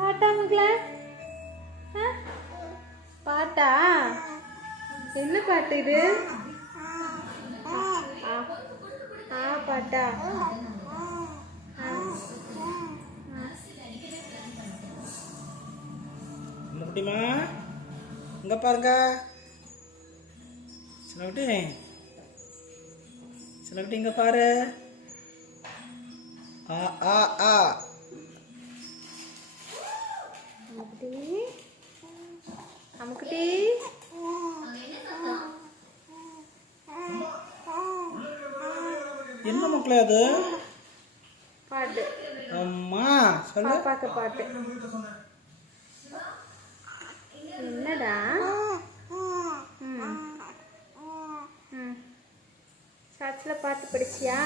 பாட்டா மக்களே? பாட்டா? என்ன பாட்டு இது? பாட்டா? குட்டிமா இங்க பாருங்க. சின்னக்குட்டி சின்னக்குட்டி இங்க பாரு. ஆ ஆ ஆ அம்முக்குட்டி என்ன மக்களே அது? பாட்டு. அம்மா சொல்லு. பாப்பாக்கு பாட்டு. என்னடா? சர்ச்சில் பாட்டு படிச்சியா?